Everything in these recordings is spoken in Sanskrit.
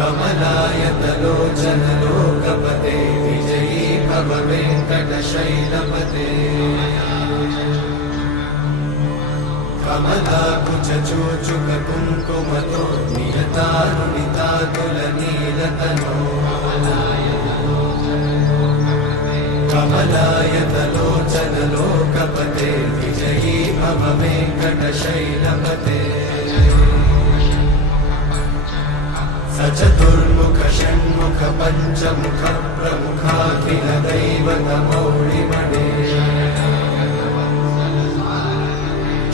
कमलायतलोचन लोकपते विजयी भव वेङ्कटशैलपते कमलाकुचूचुक कुङ्कुमतो नियतानुनितातुलनीलतनो कमलायतलोचन लोकपते विजयी भव वेङ्कटशैलपते सचतुर्मुख षण्मुख पञ्चमुख प्रमुखाखिल दैवतमौलिमणे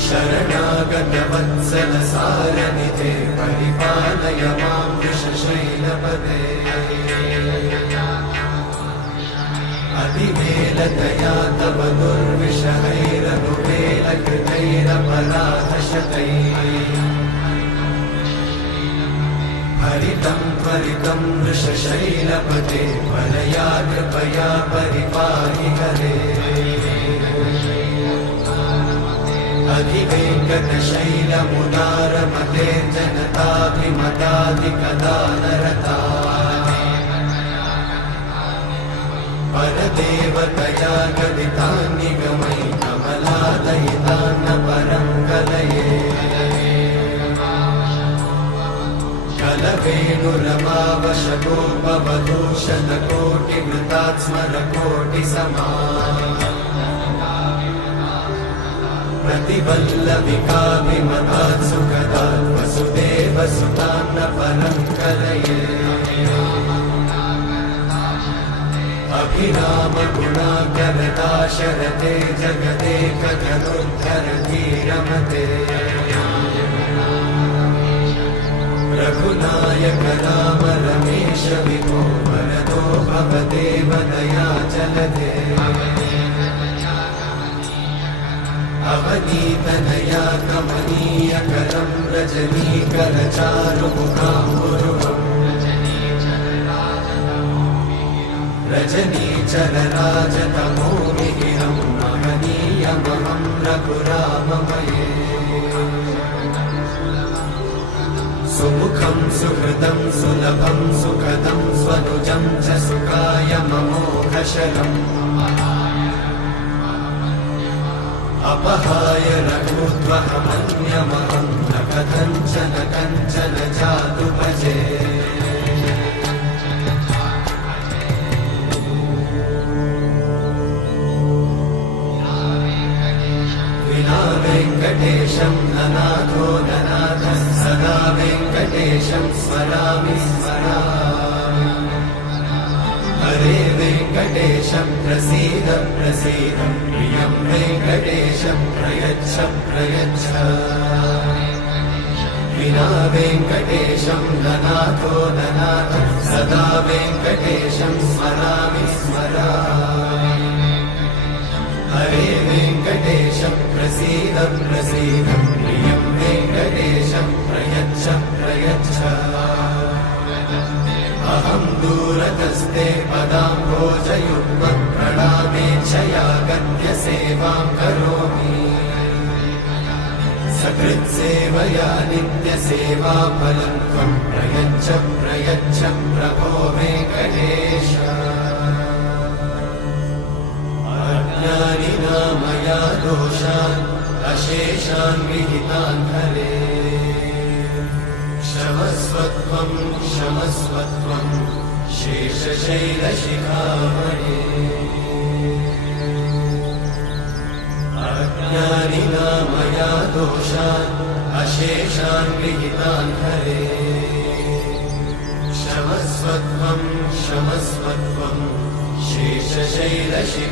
शरणागत वत्सल सारनिधे परिपालय मां वृषशैलपते अतिवेलतया तव दुर्विषहैरनुवेलकृतैरपराधशतैः हरितं त्वरितं वृषशैलपते परया कृपया परिपाहि हरे अधिवेङ्कटशैलमुदारमते जनताभिमताधिकदानरता परदेवतया गदितान्निगमै कमलादयितान्न परं कलये कलवेणुरमावशतोपवधूषणकोटिवृतात् स्मरकोटिसमा प्रतिवल्लविकाभिमतात् सुखदात् वसुदेवसुतान्न परं कलये अभिरामगुणाकरदाशरथे जगदेकजनोद्धरधीरमते रघुनायक राम रमेश विभो वरदो भवदेव दयाचलते अवनीतनया कमनीयकरं रजनीकरचारुमुखाम्बुरुहम् रजनीचरराजतमोमिहिरं महनीयमहं रघुराममये सुमुखं सुहृदं सुलभं सुखदं स्वनुजं च सुखाय ममोघशरम् अपहाय रघुत्वहमन्यमहं न कथञ्चन कञ्चन जातु भजे विना वेङ्कटेशं ननाथो ननाथः सदा वेङ्कटेशं स्मरामि स्मरामि हरे वेङ्कटेशं प्रसीद प्रसीद प्रियं वेङ्कटेशं प्रयच्छ प्रयच्छ विना वेङ्कटेशं ननाथो ननाथः सदा वेङ्कटेशं स्मरामि स्मरामि हरे वेङ्कटेशं प्रसीद प्रसीद प्रियं वेङ्कटेशं प्रयच्छ प्रयच्छ अहं दूरतस्ते पदाम्भोजयुग्मं प्रणामेच्छया गद्य सेवां करोमि सकृत्सेवया नित्यसेवाफलं त्वं प्रयच्छ प्रयच्छ प्रभो वेङ्कटेश अज्ञानिना मया दोषान् अशेषान् विहितान् हरे क्षमस्वत्वं क्षमस्वत्वं शेषशैलशिखामणे अज्ञानिना मया दोषान् अशेषान् विहितान् हरे क्षमस्वत्वं क्षमस्वत्वं शेषशैलशिखामणे